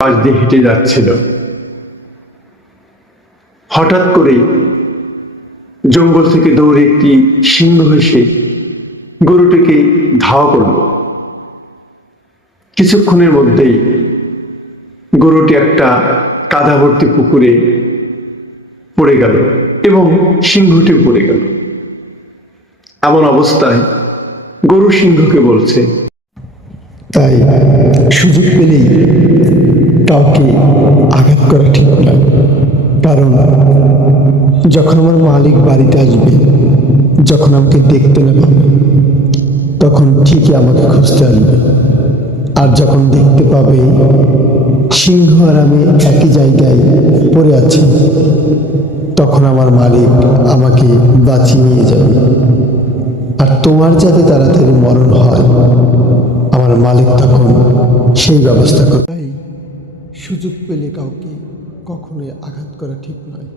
পাশ দিয়ে হেঁটে যাচ্ছিল। হঠাৎ করে জঙ্গল থেকে দৌড়ে একটি সিংহ এসে গরুটিকে ধাওয়া করল। কিছুক্ষণের মধ্যেই গরুটি একটা কাদা ভর্তি পুকুরে পড়ে গেল এবং সিংহটি পড়ে গেল। এমন অবস্থায় গরু সিংহকে বলছে, তাই সুযোগ পেলেই কাউকে আঘাত করা ঠিক না। কারণ যখন আমার মালিক বাড়িতে আসবে, যখন আমাকে দেখতে না পাবে, তখন ঠিকই আমাকে খুঁজতে আসবে। আর যখন দেখতে পাবে সিংহ আর আমি একই জায়গায় পড়ে আছি, তখন আমার মালিক আমাকে বাঁচিয়ে নিয়ে যাবে। আর তোমার যাতে তাড়াতাড়ি মরণ হয়, আমার মালিক তখন সেই ব্যবস্থা করে। তাই সুযোগ পেলে কাউকে কখনোই আঘাত করা ঠিক নয়।